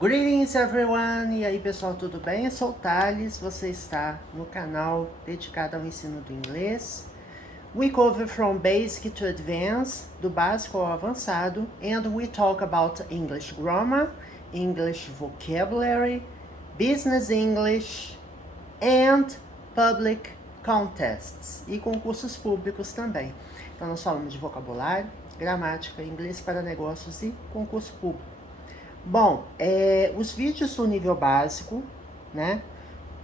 Greetings everyone! E aí pessoal, tudo bem? Eu sou o Thales, você está no canal dedicado ao ensino do inglês. We cover from basic to advanced, do básico ao avançado, and we talk about English grammar, English vocabulary, business English, and public contests, e concursos públicos também. Então nós falamos de vocabulário, gramática, inglês para negócios e concurso público. Bom, os vídeos do nível básico, né,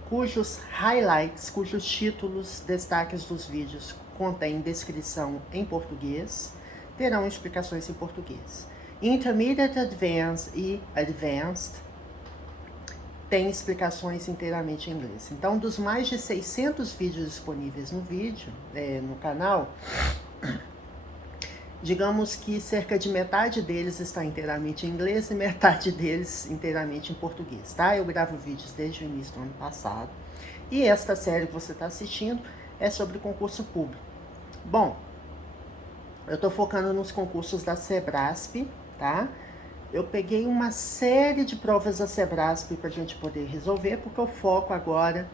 cujos highlights, cujos títulos, destaques dos vídeos contêm descrição em português, terão explicações em português. Intermediate, Advanced e Advanced tem explicações inteiramente em inglês. Então, dos mais de 600 vídeos disponíveis no canal, digamos que cerca de metade deles está inteiramente em inglês e metade deles inteiramente em português, tá? Eu gravo vídeos desde o início do ano passado. E esta série que você está assistindo é sobre concurso público. Bom, eu estou focando nos concursos da Sebrasp, tá? Eu peguei uma série de provas da Sebrasp para a gente poder resolver, porque o foco agora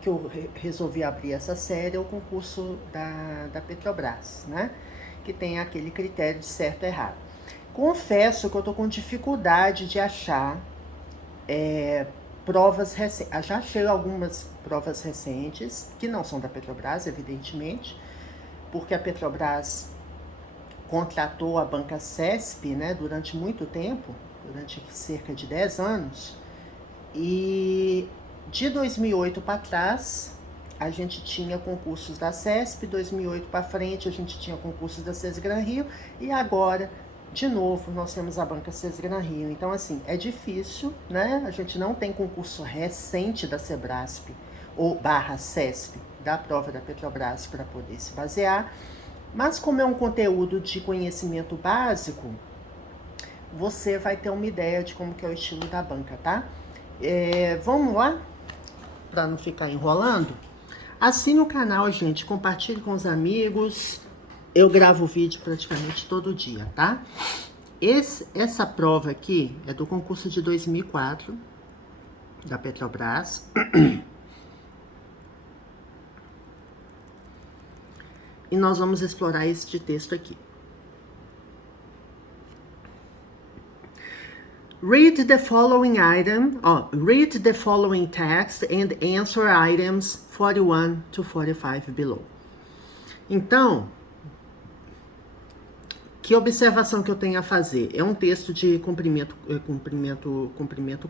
que eu resolvi abrir essa série é o concurso da Petrobras, né? Que tem aquele critério de certo e errado. Confesso que eu tô com dificuldade de achar provas recentes. Já achei algumas provas recentes, que não são da Petrobras, evidentemente, porque a Petrobras contratou a banca CESP, né, durante muito tempo, durante cerca de 10 anos, e de 2008 para trás, a gente tinha concursos da CESP, 2008 para frente a gente tinha concursos da Sesgran Rio, e agora, de novo, nós temos a banca Sesgran Rio. Então, assim, é difícil, né? A gente não tem concurso recente da Sebrasp ou barra CESP, da prova da Petrobras, para poder se basear. Mas como é um conteúdo de conhecimento básico, você vai ter uma ideia de como que é o estilo da banca, tá? Vamos lá? Para não ficar enrolando, assine o canal, gente, compartilhe com os amigos. Eu gravo vídeo praticamente todo dia, tá? Essa prova aqui é do concurso de 2004 da Petrobras. E nós vamos explorar este texto aqui. Read the following text and answer items 41 to 45 below. Então, que observação que eu tenho a fazer? É um texto de comprimento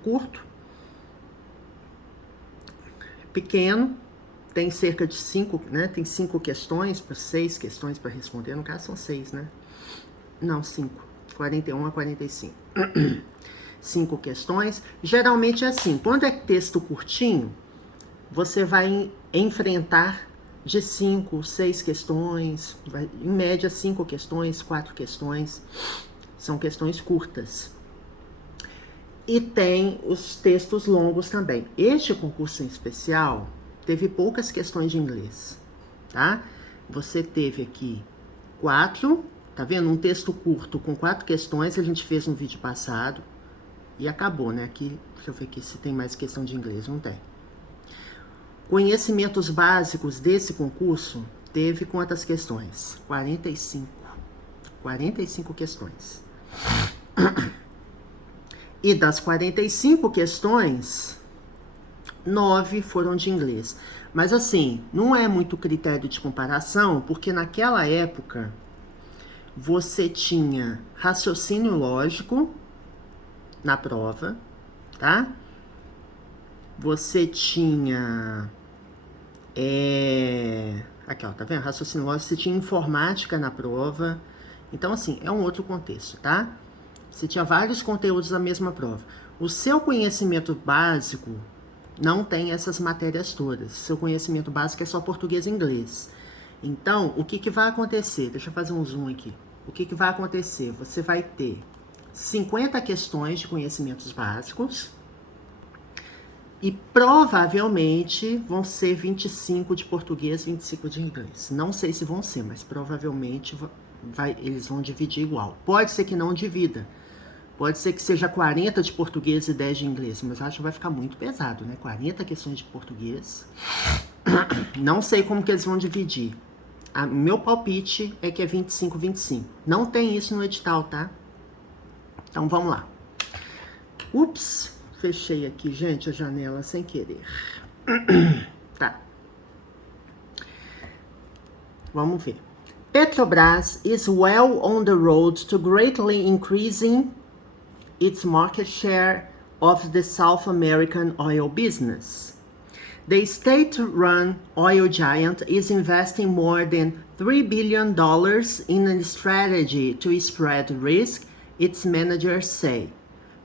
curto, pequeno, tem cerca de 5, né? Tem 5 questões, 6 questões para responder. No caso, são 6, né? Não, 5. 41 a 45. 5 questões. Geralmente é assim, quando é texto curtinho, você vai enfrentar de 5, 6 questões, em média 5 questões, 4 questões, são questões curtas. E tem os textos longos também. Este concurso em especial teve poucas questões de inglês, tá? Você teve aqui 4, tá vendo? Um texto curto com 4 questões, a gente fez no vídeo passado. E acabou, né? Aqui, deixa eu ver aqui se tem mais questão de inglês. Não tem. Conhecimentos básicos desse concurso teve quantas questões? 45. 45 questões. E das 45 questões, 9 foram de inglês. Mas assim, não é muito critério de comparação, porque naquela época você tinha raciocínio lógico na prova, tá? Você tinha aqui, ó, tá vendo? Raciocínio lógico, você tinha informática na prova. Então, assim, é um outro contexto, tá? Você tinha vários conteúdos na mesma prova. O seu conhecimento básico não tem essas matérias todas. Seu conhecimento básico é só português e inglês. Então, o que vai acontecer? Deixa eu fazer um zoom aqui. O que vai acontecer? Você vai ter 50 questões de conhecimentos básicos e provavelmente vão ser 25 de português, 25 de inglês. Não sei se vão ser, mas provavelmente eles vão dividir igual. Pode ser que não divida, Pode ser que seja 40 de português e 10 de inglês, mas acho que vai ficar muito pesado, né? 40 questões de português. Não sei como que eles vão dividir. Meu palpite é que é 25-25. Não tem isso no edital, tá? Então vamos lá. Ups, fechei aqui, gente, a janela sem querer. Tá. Vamos ver. Petrobras is well on the road to greatly increasing its market share of the South American oil business. The state-run oil giant is investing more than $3 billion in a strategy to spread risk, its managers say,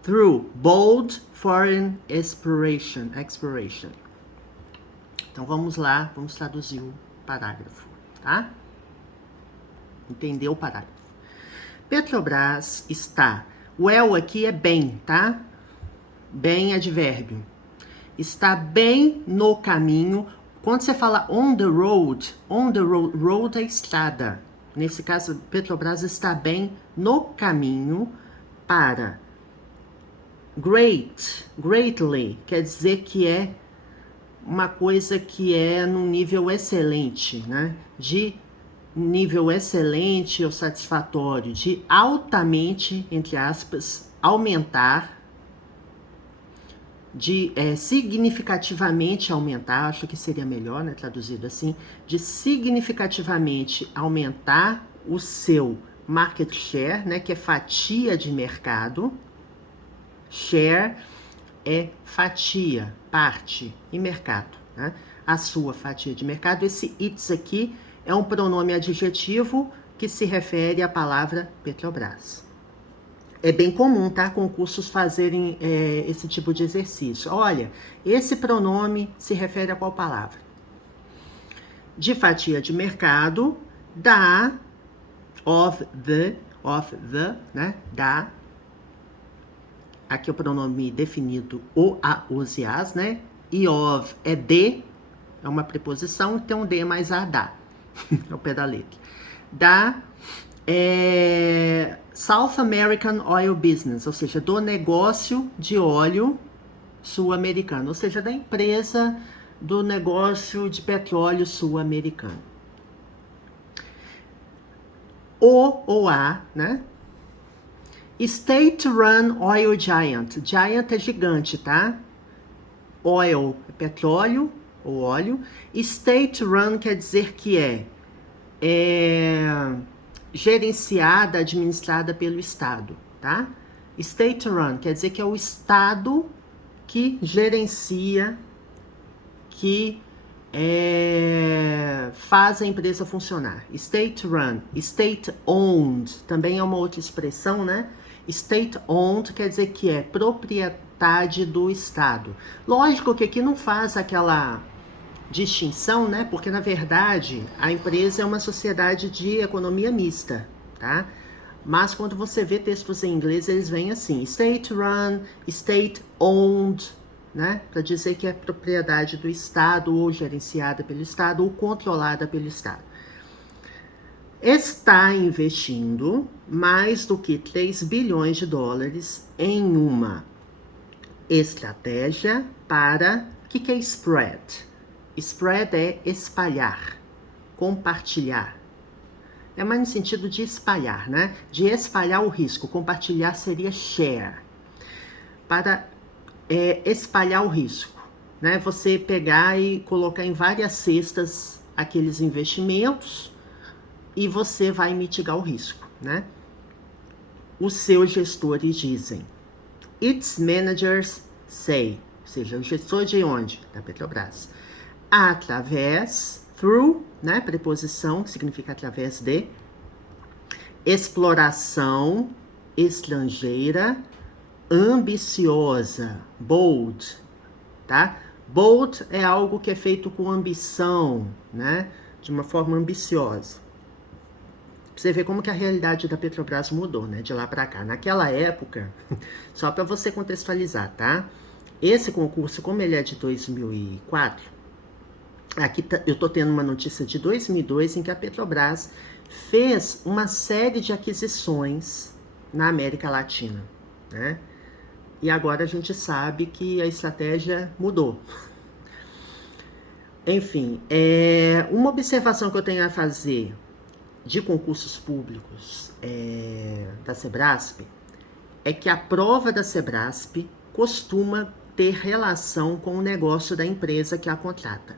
through bold foreign exploration. Então vamos lá, vamos traduzir o parágrafo, tá? Entendeu o parágrafo? Petrobras está, well aqui é bem, tá? Bem é advérbio. Está bem no caminho. Quando você fala on the road é estrada. Nesse caso, Petrobras está bem no caminho para greatly, quer dizer que é uma coisa que é num nível excelente, né? De nível excelente ou satisfatório, de altamente, entre aspas, aumentar, de significativamente aumentar, acho que seria melhor, né, traduzido assim, de significativamente aumentar o seu market share, né, que é fatia de mercado. Share é fatia, parte, e mercado, né? A sua fatia de mercado. Esse its aqui é um pronome adjetivo que se refere à palavra Petrobras. É bem comum, tá? Concursos fazerem esse tipo de exercício. Olha, esse pronome se refere a qual palavra? De fatia de mercado, da, of the, né? Da. Aqui é o pronome definido o, a, os e as, né? E of é de, é uma preposição, então de mais a da. É o pé da letra. Da South American Oil Business, ou seja, do negócio de óleo sul-americano, ou seja, da empresa do negócio de petróleo sul-americano. O ou a, né? State-run oil giant. Giant é gigante, tá? Oil é petróleo ou óleo. State-run quer dizer que é gerenciada, administrada pelo Estado, tá? State-run quer dizer que é o Estado que gerencia, que faz a empresa funcionar. State-run, state-owned, também é uma outra expressão, né? State-owned quer dizer que é propriedade do Estado. Lógico que aqui não faz aquela distinção, né? Porque, na verdade, a empresa é uma sociedade de economia mista, tá? Mas quando você vê textos em inglês, eles vêm assim, state-run, state-owned, né? Para dizer que é propriedade do Estado, ou gerenciada pelo Estado, ou controlada pelo Estado. Está investindo mais do que 3 bilhões de dólares em uma estratégia para... O que é spread? Spread é espalhar, compartilhar. É mais no sentido de espalhar, né? De espalhar o risco. Compartilhar seria share. Para espalhar o risco, né? Você pegar e colocar em várias cestas aqueles investimentos e você vai mitigar o risco, né? Os seus gestores dizem. Its managers say. Ou seja, o gestor de onde? Da Petrobras. Através, through, né? Preposição, que significa através de. Exploração estrangeira, ambiciosa, bold, tá? Bold é algo que é feito com ambição, né? De uma forma ambiciosa. Pra você ver como que a realidade da Petrobras mudou, né? De lá para cá. Naquela época, só para você contextualizar, tá? Esse concurso, como ele é de 2004, aqui eu tô tendo uma notícia de 2002 em que a Petrobras fez uma série de aquisições na América Latina, né? E agora a gente sabe que a estratégia mudou. Enfim, uma observação que eu tenho a fazer de concursos públicos da Sebrasp é que a prova da Sebrasp costuma ter relação com o negócio da empresa que a contrata.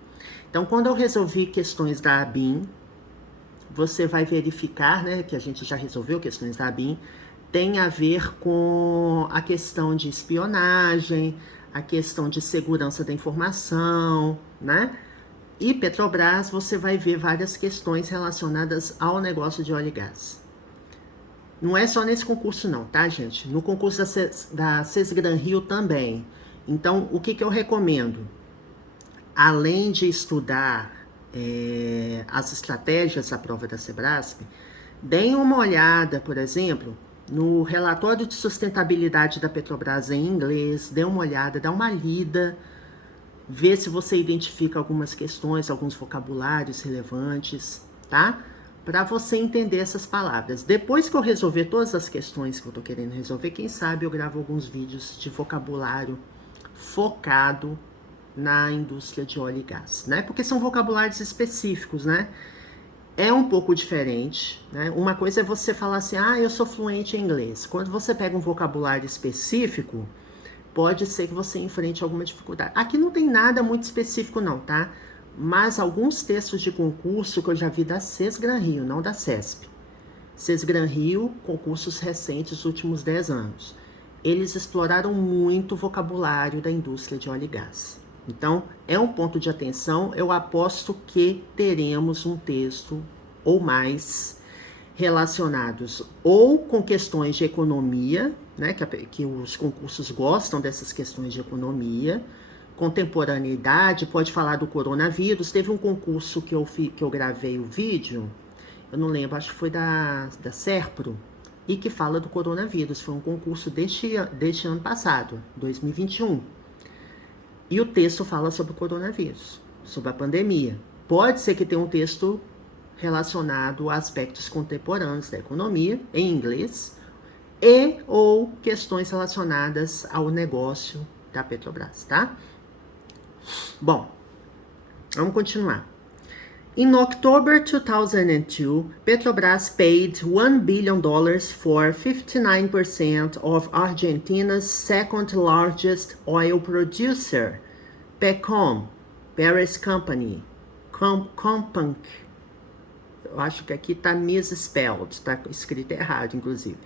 Então, quando eu resolvi questões da ABIN, você vai verificar, né, que a gente já resolveu questões da ABIN, tem a ver com a questão de espionagem, a questão de segurança da informação, né? E Petrobras, você vai ver várias questões relacionadas ao negócio de óleo e gás. Não é só nesse concurso não, tá, gente? No concurso da Sesgran Rio também. Então, o que eu recomendo? Além de estudar as estratégias da prova da Sebrasp, deem uma olhada, por exemplo, no relatório de sustentabilidade da Petrobras em inglês, dê uma olhada, dá uma lida, vê se você identifica algumas questões, alguns vocabulários relevantes, tá? Para você entender essas palavras. Depois que eu resolver todas as questões que eu tô querendo resolver, quem sabe eu gravo alguns vídeos de vocabulário focado na indústria de óleo e gás, né? Porque são vocabulários específicos, né? É um pouco diferente, né? Uma coisa é você falar assim, eu sou fluente em inglês. Quando você pega um vocabulário específico, pode ser que você enfrente alguma dificuldade. Aqui não tem nada muito específico não, tá? Mas alguns textos de concurso que eu já vi da Sesgran Rio, não da CESP. Sesgran Rio, concursos recentes dos últimos 10 anos. Eles exploraram muito o vocabulário da indústria de óleo e gás. Então, é um ponto de atenção. Eu aposto que teremos um texto ou mais relacionados ou com questões de economia, né, que os concursos gostam dessas questões de economia, contemporaneidade, pode falar do coronavírus. Teve um concurso que eu gravei o vídeo, eu não lembro, acho que foi da Serpro, e que fala do coronavírus. Foi um concurso deste ano passado, 2021. E o texto fala sobre o coronavírus, sobre a pandemia. Pode ser que tenha um texto relacionado a aspectos contemporâneos da economia, em inglês, e ou questões relacionadas ao negócio da Petrobras, tá? Bom, vamos continuar. In October 2002, Petrobras paid $1 billion for 59% of Argentina's second largest oil producer, PECOM, Paris Company, Companc. Eu acho que aqui tá misspelled, tá escrito errado, inclusive.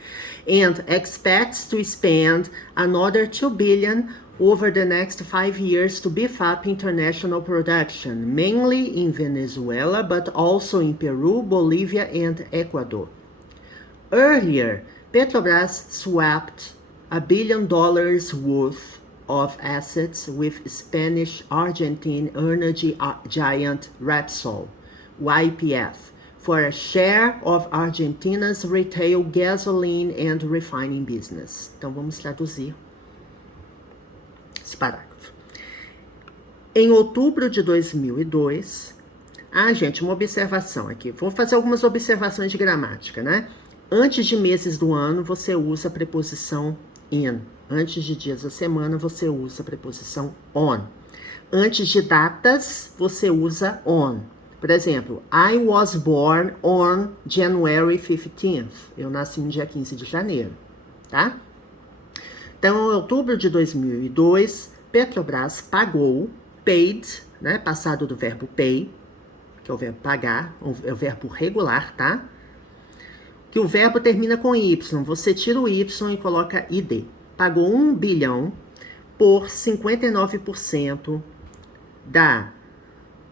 And expects to spend another $2 billion over the next 5 years to beef up international production, mainly in Venezuela, but also in Peru, Bolivia, and Ecuador. Earlier, Petrobras swapped $1 billion worth of assets with Spanish Argentine energy giant Repsol, YPF, for a share of Argentina's retail gasoline and refining business. Então vamos traduzir esse parágrafo. Em outubro de 2002, gente, uma observação aqui. Vou fazer algumas observações de gramática, né? Antes de meses do ano, você usa a preposição in. Antes de dias da semana, você usa a preposição on. Antes de datas, você usa on. Por exemplo, I was born on January 15th. Eu nasci no dia 15 de janeiro, tá? Então, em outubro de 2002, Petrobras pagou, paid, né? Passado do verbo pay, que é o verbo pagar, é o verbo regular, tá? Que o verbo termina com Y. Você tira o Y e coloca ID. Pagou $1 bilhão por 59% da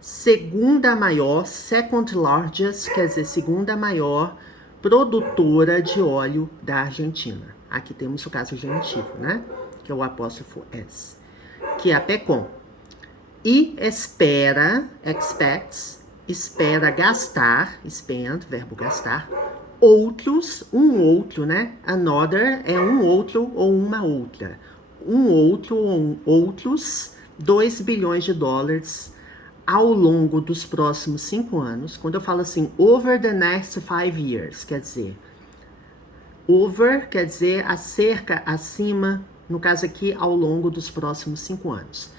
segunda maior, second largest, quer dizer, segunda maior produtora de óleo da Argentina. Aqui temos o caso genitivo, né? Que é o apóstrofo S. Que é a PECOM. E espera gastar, spend, verbo gastar, outros, um outro, né? Another é um outro ou uma outra. Um outro ou outros $2 bilhões ao longo dos próximos 5 anos. Quando eu falo assim, over the next 5 years, quer dizer, Over quer dizer acerca, acima, no caso aqui, ao longo dos próximos 5 anos.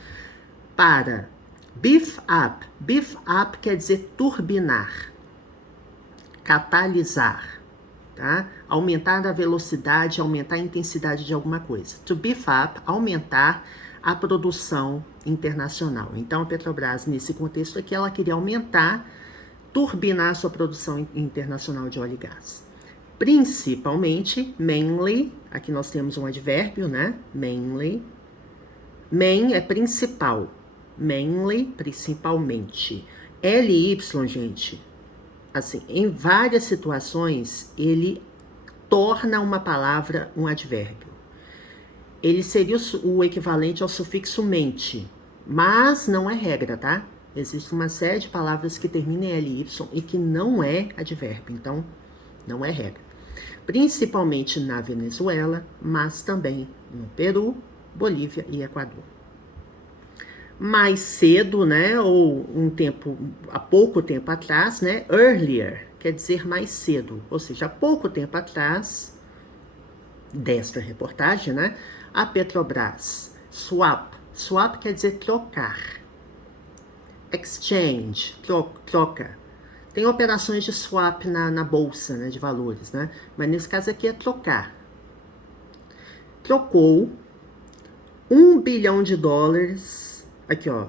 Para beef up. Beef up quer dizer turbinar, catalisar, tá? Aumentar a velocidade, aumentar a intensidade de alguma coisa. To beef up, aumentar a produção internacional. Então, a Petrobras, nesse contexto aqui, ela queria aumentar, turbinar a sua produção internacional de óleo e gás. Principalmente, mainly, aqui nós temos um advérbio, né? Mainly. Main é principal. Mainly, principalmente. LY, gente, assim, em várias situações, ele torna uma palavra um advérbio. Ele seria o equivalente ao sufixo mente, mas não é regra, tá? Existe uma série de palavras que terminam em LY e que não é advérbio, então não é regra. Principalmente na Venezuela, mas também no Peru, Bolívia e Equador. Mais cedo, né, ou há pouco tempo atrás, né, earlier quer dizer mais cedo, ou seja, há pouco tempo atrás desta reportagem, né, a Petrobras, swap quer dizer trocar, exchange, troca. Tem operações de swap na bolsa, né, de valores, né, mas nesse caso aqui é trocar. Trocou $1 bilhão, aqui ó,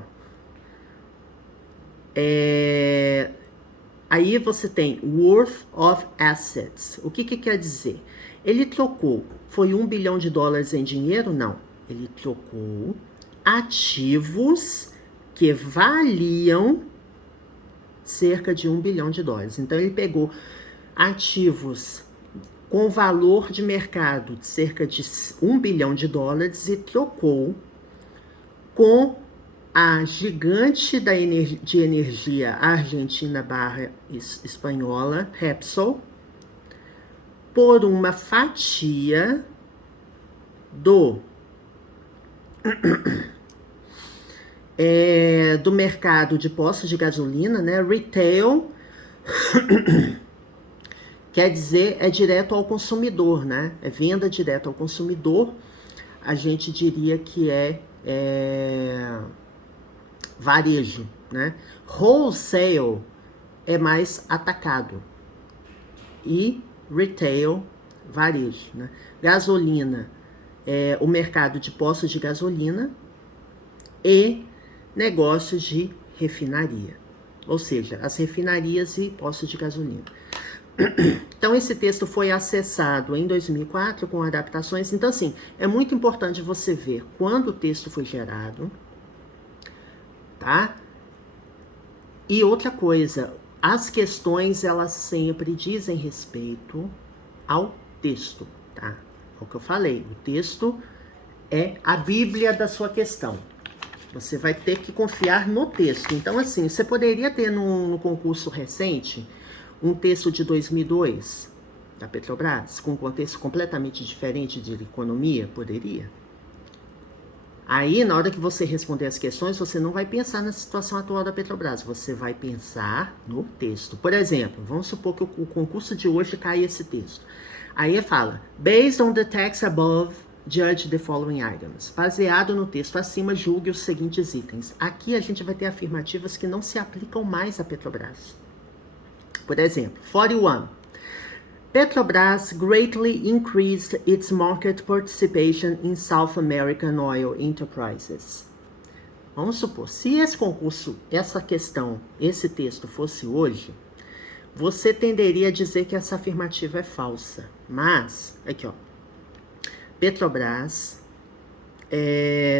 aí você tem worth of assets. O que quer dizer? Ele trocou, foi $1 bilhão em dinheiro? Não. Ele trocou ativos que valiam cerca de $1 bilhão. Então, ele pegou ativos com valor de mercado de cerca de $1 bilhão e trocou com a gigante de energia argentina / espanhola, Repsol, por uma fatia do mercado de postos de gasolina, né? Retail, quer dizer, é direto ao consumidor, né? É venda direto ao consumidor. A gente diria que é varejo, né? Wholesale é mais atacado e retail, varejo, né? Gasolina é o mercado de postos de gasolina e negócios de refinaria, ou seja, as refinarias e postos de gasolina. Então, esse texto foi acessado em 2004 com adaptações. Então, assim, é muito importante você ver quando o texto foi gerado, tá? E outra coisa, as questões, elas sempre dizem respeito ao texto, tá? É o que eu falei, o texto é a Bíblia da sua questão. Você vai ter que confiar no texto. Então, assim, você poderia ter no concurso recente um texto de 2002 da Petrobras, com um contexto completamente diferente de economia? Poderia. Aí, na hora que você responder as questões, você não vai pensar na situação atual da Petrobras, você vai pensar no texto. Por exemplo, vamos supor que o concurso de hoje cai esse texto. Aí fala, based on the text above, judge the following items. Baseado no texto acima, julgue os seguintes itens. Aqui a gente vai ter afirmativas que não se aplicam mais à Petrobras. Por exemplo, 41. Petrobras greatly increased its market participation in South American oil enterprises. Vamos supor, se esse concurso, essa questão, esse texto fosse hoje, você tenderia a dizer que essa afirmativa é falsa. Mas, aqui ó, Petrobras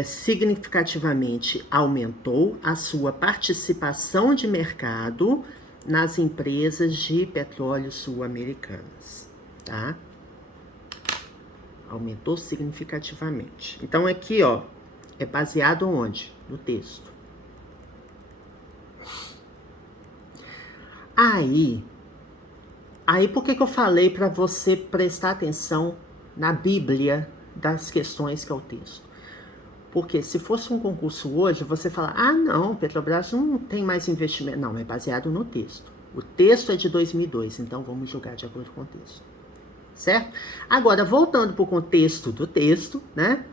significativamente aumentou a sua participação de mercado nas empresas de petróleo sul-americanas, tá? Aumentou significativamente. Então, aqui, ó, é baseado onde? No texto. Aí por que eu falei para você prestar atenção na Bíblia das questões que é o texto? Porque se fosse um concurso hoje, você fala, ah, não, Petrobras não tem mais investimento. Não, é baseado no texto. O texto é de 2002, então vamos julgar de acordo com o texto. certo? Agora, voltando para o contexto do texto, né?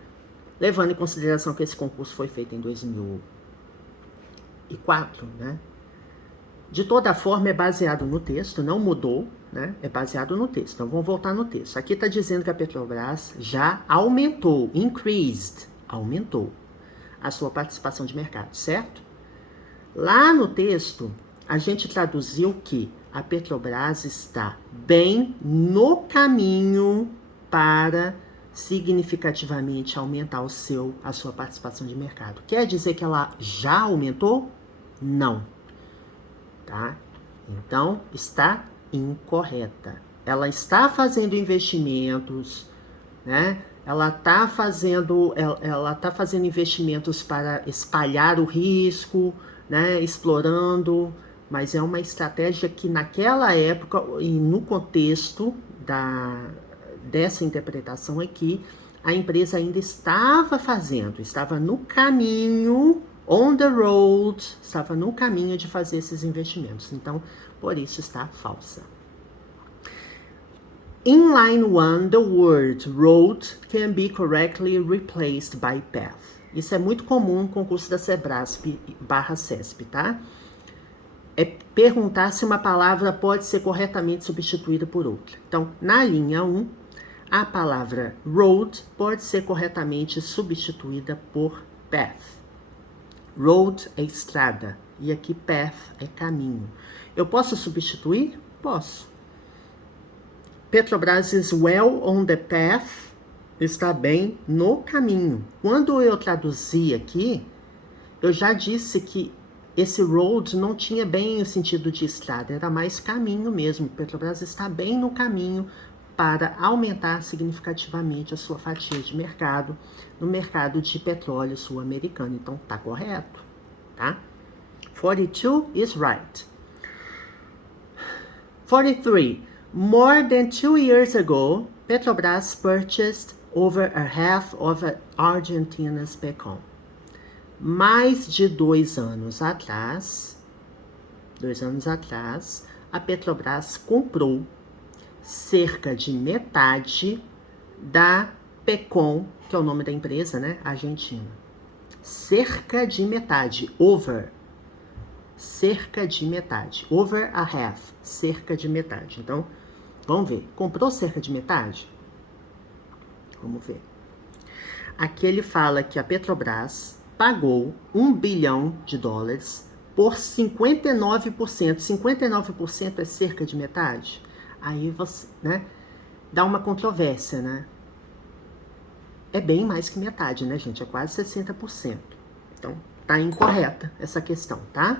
Levando em consideração que esse concurso foi feito em 2004, né? De toda forma, é baseado no texto, não mudou, né? É baseado no texto. Então, vamos voltar no texto. Aqui está dizendo que a Petrobras já aumentou, aumentou a sua participação de mercado, certo? Lá no texto, a gente traduziu que a Petrobras está bem no caminho para significativamente aumentar a sua participação de mercado. Quer dizer que ela já aumentou? Não. Tá? Então, está incorreta. Ela está fazendo investimentos, né? Ela está fazendo investimentos para espalhar o risco, né? Explorando, mas é uma estratégia que naquela época e no contexto dessa interpretação aqui, a empresa ainda estava no caminho, on the road, estava no caminho de fazer esses investimentos. Então, por isso está falsa. In line 1, the word road can be correctly replaced by path. Isso é muito comum no concurso da Sebrasp/CESP, tá? É perguntar se uma palavra pode ser corretamente substituída por outra. Então, na linha 1, a palavra road pode ser corretamente substituída por path. Road é estrada e aqui path é caminho. Eu posso substituir? Posso. Petrobras is well on the path, está bem no caminho. Quando eu traduzi aqui, eu já disse que esse road não tinha bem o sentido de estrada, era mais caminho mesmo. Petrobras está bem no caminho para aumentar significativamente a sua fatia de mercado no mercado de petróleo sul-americano. Então, tá correto, tá? 42 is right. 43. More than 2 years ago, Petrobras purchased over a half of Argentina's Pecom. Mais de 2 anos atrás, a Petrobras comprou cerca de metade da Pecom, que é o nome da empresa, né, argentina. Cerca de metade, over. Cerca de metade, over a half, cerca de metade. Então, vamos ver, comprou cerca de metade? Vamos ver. Aqui ele fala que a Petrobras pagou $1 bilhão por 59%. 59% é cerca de metade? Aí você, né, dá uma controvérsia, né? É bem mais que metade, né, gente? É quase 60%. Então, tá incorreta essa questão, tá?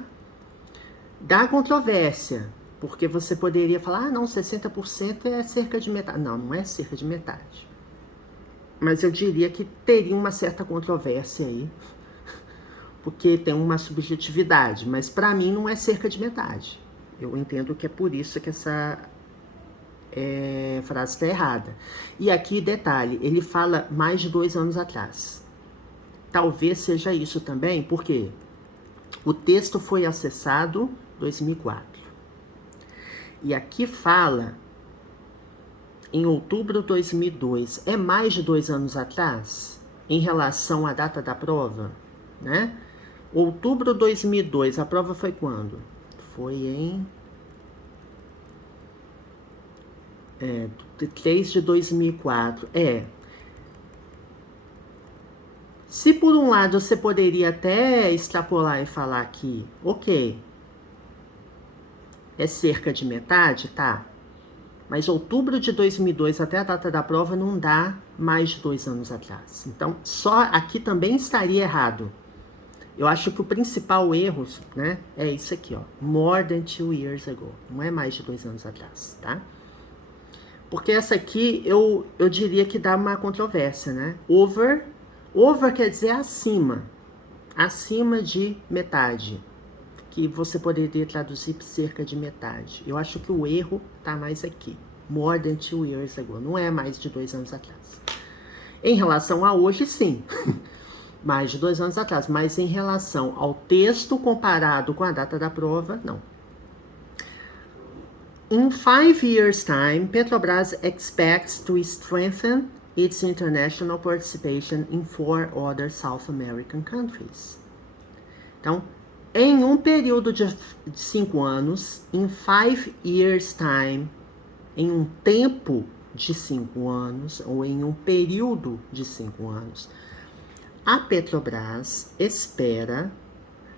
Dá controvérsia, porque você poderia falar, ah, não, 60% é cerca de metade. Não, não é cerca de metade. Mas eu diria que teria uma certa controvérsia aí, porque tem uma subjetividade, mas para mim não é cerca de metade. Eu entendo que é por isso que essa frase está errada. E aqui, detalhe, ele fala mais de 2 anos atrás. Talvez seja isso também, porque o texto foi acessado em 2004. E aqui fala em outubro de 2002. É mais de 2 anos atrás, em relação à data da prova, né? Outubro de 2002, a prova foi quando? Foi em 3 de 2004. Se por um lado você poderia até extrapolar e falar que, ok, é cerca de metade, tá? Mas outubro de 2002 até a data da prova não dá mais de 2 anos atrás. Então, só aqui também estaria errado. Eu acho que o principal erro, né, é isso aqui, ó. More than 2 years ago. Não é mais de 2 anos atrás, tá? Porque essa aqui, eu diria que dá uma controvérsia, né? Over quer dizer acima. Acima de metade. Que você poderia traduzir cerca de metade. Eu acho que o erro tá mais aqui. More than 2 years ago. Não é mais de 2 anos atrás. Em relação a hoje, sim. Mais de 2 anos atrás. Mas em relação ao texto comparado com a data da prova, não. In 5 years' time, Petrobras expects to strengthen its international participation in 4 other South American countries. Então, em um período de 5 anos, in 5 years' time, em um tempo de 5 anos, ou em um período de 5 anos, a Petrobras espera,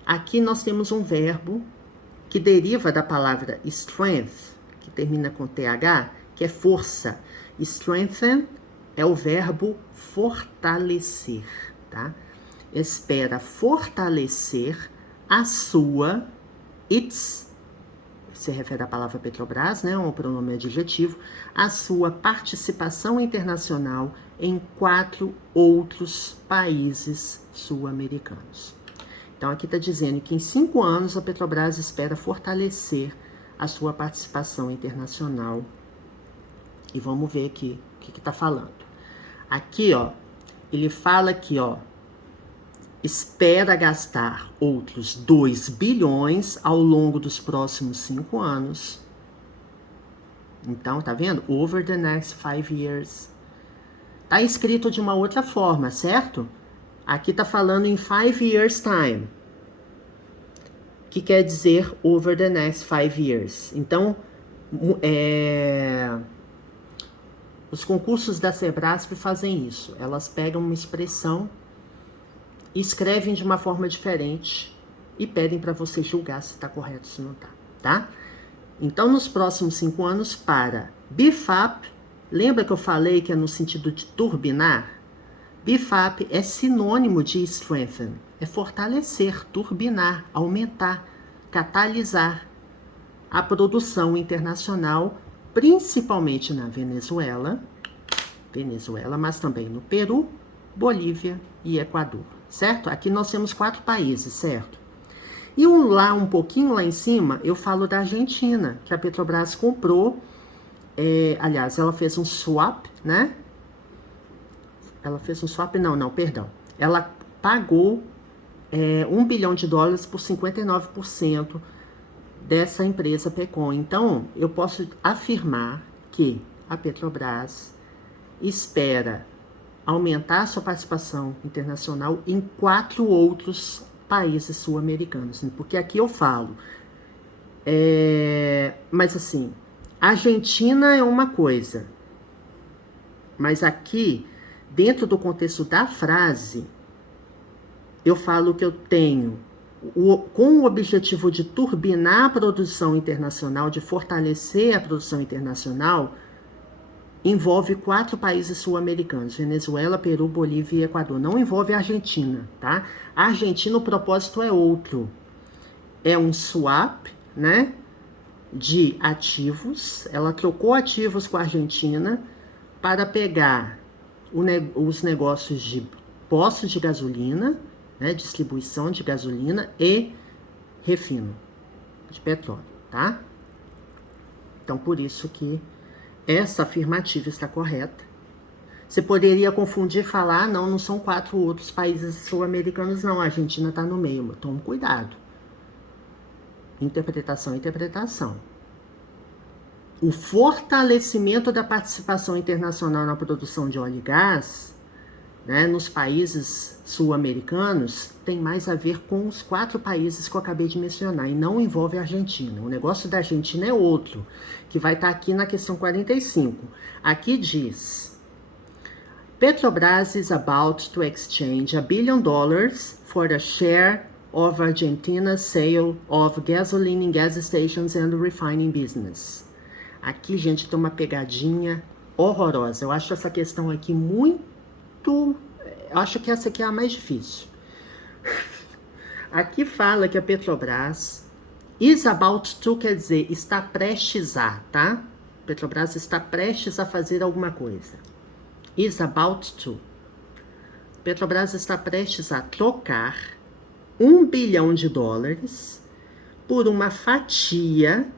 aqui nós temos um verbo que deriva da palavra strength, que termina com TH, que é força. Strengthen é o verbo fortalecer, tá? Espera fortalecer a sua, its, se refere à palavra Petrobras, né, um pronome adjetivo, a sua participação internacional em 4 outros países sul-americanos. Então, aqui está dizendo que em 5 anos a Petrobras espera fortalecer a sua participação internacional. E vamos ver aqui o que está falando. Aqui, ó, ele fala aqui, ó, espera gastar outros 2 bilhões ao longo dos próximos 5 anos. Então, tá vendo? Over the next 5 years. Tá escrito de uma outra forma, certo? Aqui tá falando em 5 years time, que quer dizer over the next 5 years. Então, os concursos da Sebrasp fazem isso. Elas pegam uma expressão, escrevem de uma forma diferente e pedem para você julgar se está correto ou se não está, tá? Então, nos próximos 5 anos, para BIFAP, lembra que eu falei que é no sentido de turbinar? BIFAP é sinônimo de strengthen, é fortalecer, turbinar, aumentar, catalisar a produção internacional, principalmente na Venezuela, mas também no Peru, Bolívia e Equador, certo? Aqui nós temos 4 países, certo? E um pouquinho lá em cima, eu falo da Argentina, que a Petrobras comprou, aliás, ela fez um swap, né? Ela fez um swap, perdão. Ela pagou $1 bilhão por 59% dessa empresa Pecon. Então, eu posso afirmar que a Petrobras espera aumentar sua participação internacional em 4 outros países sul-americanos. Porque aqui eu falo, mas assim, Argentina é uma coisa, mas aqui, dentro do contexto da frase, eu falo que eu tenho, com o objetivo de turbinar a produção internacional, de fortalecer a produção internacional, envolve 4 países sul-americanos, Venezuela, Peru, Bolívia e Equador. Não envolve a Argentina, tá? A Argentina, o propósito é outro. É um swap, né, de ativos. Ela trocou ativos com a Argentina para pegar os negócios de postos de gasolina, né, distribuição de gasolina e refino de petróleo, tá? Então, por isso que essa afirmativa está correta. Você poderia confundir e falar, não são 4 outros países sul-americanos, não, a Argentina está no meio. Tome cuidado. Interpretação. O fortalecimento da participação internacional na produção de óleo e gás, né, nos países sul-americanos, tem mais a ver com os 4 países que eu acabei de mencionar, e não envolve a Argentina. O negócio da Argentina é outro, que vai estar aqui na questão 45. Aqui diz: Petrobras is about to exchange $1 billion for a share of Argentina's sale of gasoline in gas stations and refining business. Aqui, gente, tem uma pegadinha horrorosa. Eu acho essa questão aqui eu acho que essa aqui é a mais difícil. Aqui fala que a Petrobras is about to, quer dizer, está prestes a, tá? Petrobras está prestes a fazer alguma coisa. Is about to. Petrobras está prestes a trocar $1 bilhão por uma fatia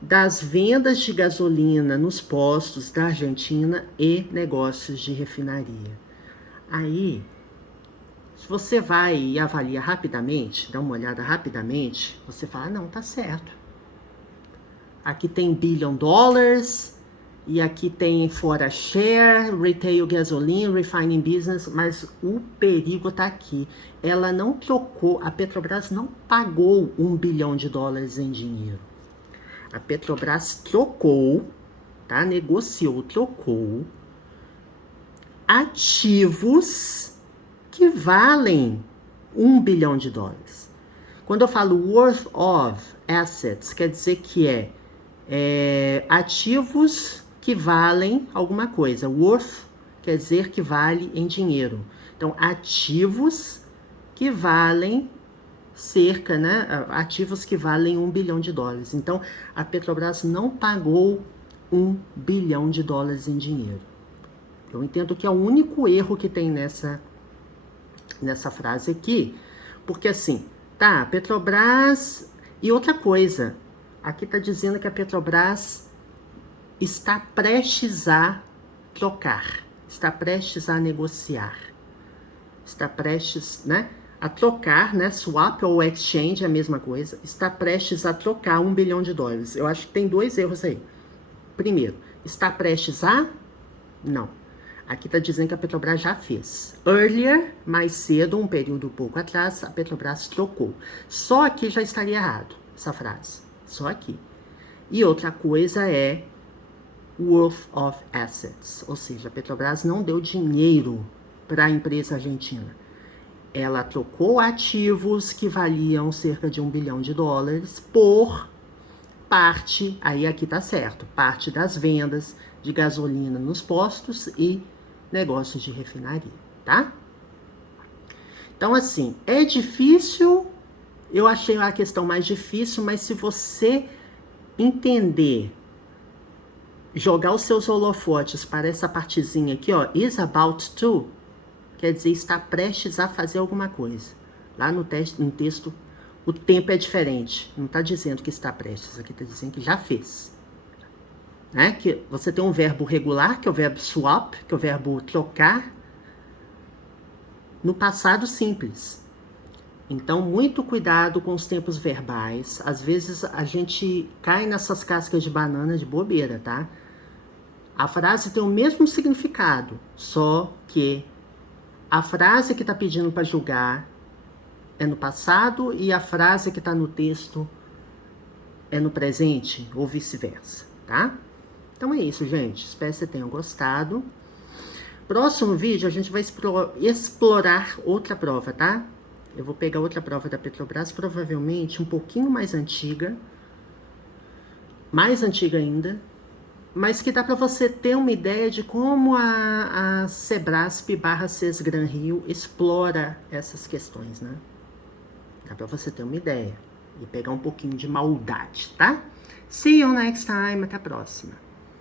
das vendas de gasolina nos postos da Argentina e negócios de refinaria. Aí, se você vai e avalia rapidamente, dá uma olhada rapidamente, você fala, não, tá certo. Aqui tem billion dollars, e aqui tem fora share, retail gasoline, refining business, mas o perigo tá aqui. Ela não trocou, a Petrobras não pagou $1 bilhão em dinheiro. A Petrobras trocou, tá? Negociou, trocou ativos que valem $1 bilhão. Quando eu falo worth of assets, quer dizer que ativos que valem alguma coisa. Worth quer dizer que vale em dinheiro. Então, ativos que valem cerca, né? Ativos que valem $1 bilhão. Então, a Petrobras não pagou $1 bilhão em dinheiro. Eu entendo que é o único erro que tem nessa frase aqui, porque assim, tá, Petrobras... E outra coisa, aqui tá dizendo que a Petrobras está prestes a trocar, está prestes a negociar, está prestes, né, a trocar, né, swap ou exchange é a mesma coisa, está prestes a trocar $1 bilhão. Eu acho que tem dois erros aí. Primeiro, está prestes a? Não. Aqui está dizendo que a Petrobras já fez. Earlier, mais cedo, um período um pouco atrás, a Petrobras trocou. Só aqui já estaria errado, essa frase. Só aqui. E outra coisa é worth of assets. Ou seja, a Petrobras não deu dinheiro para a empresa argentina. Ela trocou ativos que valiam cerca de $1 bilhão por parte, aí aqui tá certo, parte das vendas de gasolina nos postos e negócios de refinaria, tá? Então, assim, é difícil, eu achei a questão mais difícil, mas se você entender, jogar os seus holofotes para essa partezinha aqui, ó, is about to, quer dizer, está prestes a fazer alguma coisa. Lá no texto, o tempo é diferente. Não está dizendo que está prestes, aqui está dizendo que já fez. Né? Que você tem um verbo regular, que é o verbo swap, que é o verbo trocar, no passado simples. Então, muito cuidado com os tempos verbais. Às vezes, a gente cai nessas cascas de banana de bobeira, tá? A frase tem o mesmo significado, só que a frase que está pedindo para julgar é no passado e a frase que está no texto é no presente, ou vice-versa, tá? Então é isso, gente. Espero que vocês tenham gostado. Próximo vídeo a gente vai explorar outra prova, tá? Eu vou pegar outra prova da Petrobras, provavelmente um pouquinho mais antiga ainda, mas que dá para você ter uma ideia de como a Sebrasp / Sesgran Rio explora essas questões, né? Dá para você ter uma ideia e pegar um pouquinho de maldade, tá? See you next time, até a próxima.